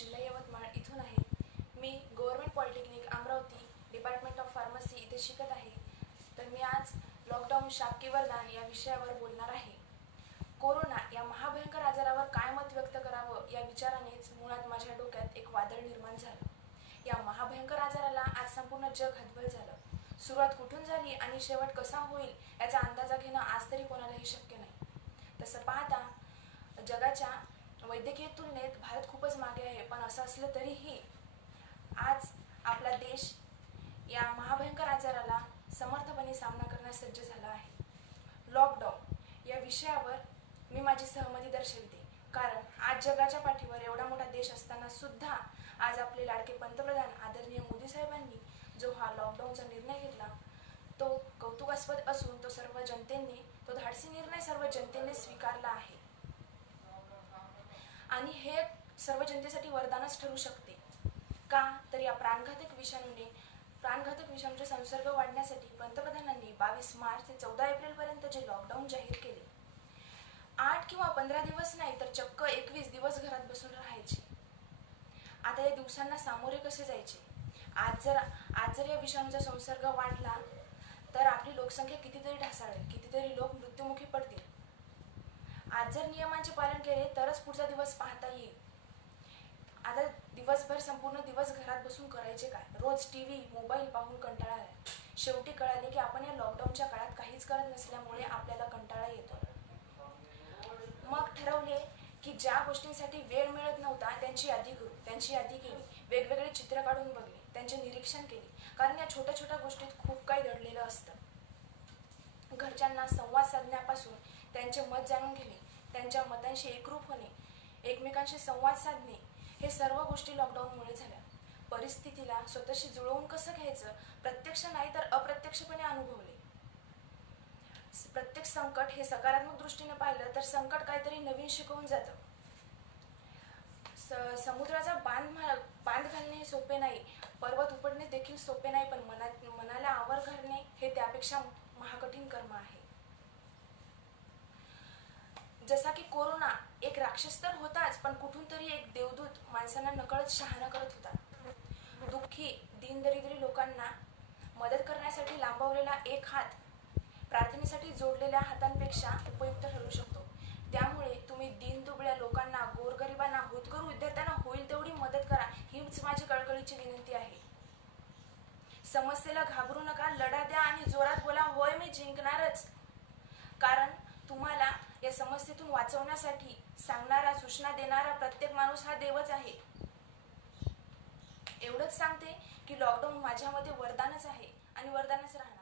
जिल्हा यवतमाळ इथून आहे। मी government polytechnic Amravati department of pharmacy इथे शिकत आहे। तर मी आज लॉकडाऊन शाप की वरदान या विषयावर बोलणार आहे। कोरोना या महाभयंकर आजारावर काय मत व्यक्त करावं या विचारानेच मुळात माझ्या डोक्यात एक वादळ निर्माण झालं। या महाभयंकर आजाराला आज संपूर्ण जग हतबल झालं। सुरुवात कुठून झाली आणि शेवट कसा होईल याचा अंदाजा घेणं आज तरी कोणालाही शक्य नाही। तसं पाहता जगाच्या वैद्यकीय तुलनेत भारत खूपच मागे आहे, पण असं असलं तरीही आज आपला देश या महाभयंकर आजाराला समर्थपणे सामना करण्यास सज्ज झाला आहे। लॉकडाऊन या विषयावर मी माझी सहमती दर्शविते, कारण आज जगाच्या पाठीवर एवढा मोठा देश असताना सुद्धा आज आपले लाडके पंतप्रधान आदरणीय मोदी साहेबांनी जो हा लॉकडाऊनचा निर्णय घेतला तो कौतुकास्पद असून तो धाडसी निर्णय सर्व जनतेने स्वीकारला आहे आणि हे सर्व जनतेसाठी वरदानच ठरू शकते। का तर या प्राणघातक विषाणूचे संसर्ग वाढण्यासाठी पंतप्रधानांनी 22 मार्च ते 14 एप्रिल पर्यंत जे लॉकडाऊन जाहीर केले, 8 किंवा 15 दिवस नाही तर चक्क 21 दिवस घरात बसून राहायचे। आता या दिवसांना सामोरे कसे जायचे? आज जर या विषाणूचा संसर्ग वाढला तर आपली लोकसंख्या कितीतरी ढासळेल, कितीतरी लोक मृत्युमुखी पडतील। आज जर नियमांचे पालन केले तरच पुढचा दिवस पाहता येईल। आता दिवसभर संपूर्ण दिवस घरात बसून करायचे काय? रोज टीव्ही मोबाईल पाहून कंटाळा आलाय। शेवटी कळाले की आपण या लॉकडाऊनच्या काळात काहीच करत नसल्यामुळे आपल्याला कंटाळा येतो। मग ठरवले की ज्या गोष्टींसाठी वेळ मिळत नव्हता त्यांची यादी केली, वेगवेगळे चित्र काढून बघले, त्यांचे निरीक्षण केले, कारण या छोट्या छोट्या गोष्टीत खूप काही दडलेलं असतं। घरच्यांना संवाद साधण्यापासून त्यांचे मत जाणून घेणे, त्यांच्या मतांशी एकरूप होणे, एकमेकांशी संवाद साधणे, हे सर्व गोष्टी लॉकडाऊनमुळे झाल्या। परिस्थितीला स्वतःशी जुळवून कसं घ्यायचं प्रत्यक्ष नाही तर अप्रत्यक्षपणे अनुभवले। प्रत्येक संकट हे सकारात्मक दृष्टीने पाहिलं तर संकट काहीतरी नवीन शिकवून जातं। समुद्राचा बांध घालणे हे सोपे नाही, पर्वत उपटणे देखील सोपे नाही, पण मनाला आवर घालणे हे त्यापेक्षा महाकठीण कर्म आहे। जसा की कोरोना एक राक्षस तर होताच, पण कुठून तरी एक देवदूत माणसांना नकळत शहाणा करत होता। दुःखी दीनदरिद्री लोकांना मदत करण्यासाठी लांबवलेला एक हात प्रार्थनेसाठी जोडलेल्या हातांपेक्षा उपयुक्त ठरू शकतो। त्यामुळे तुम्ही दीनदुबळ्या लोकांना, गोरगरिबांना, होतकरू विद्यार्थ्यांना होईल तेवढी मदत करा, हीच माझी कळकळीची विनंती आहे। समस्येला घाबरू नका, लढा द्या आणि जोरात बोला, होय मी जिंकणारच। कारण तुम्हाला या समस्येतून वाचवण्यासाठी सांगणारा, सूचना देणारा प्रत्येक माणूस हा देवच आहे। एवढंच सांगते की लॉकडाऊन माझ्या मते वरदानच आहे आणि वरदानच राहणार।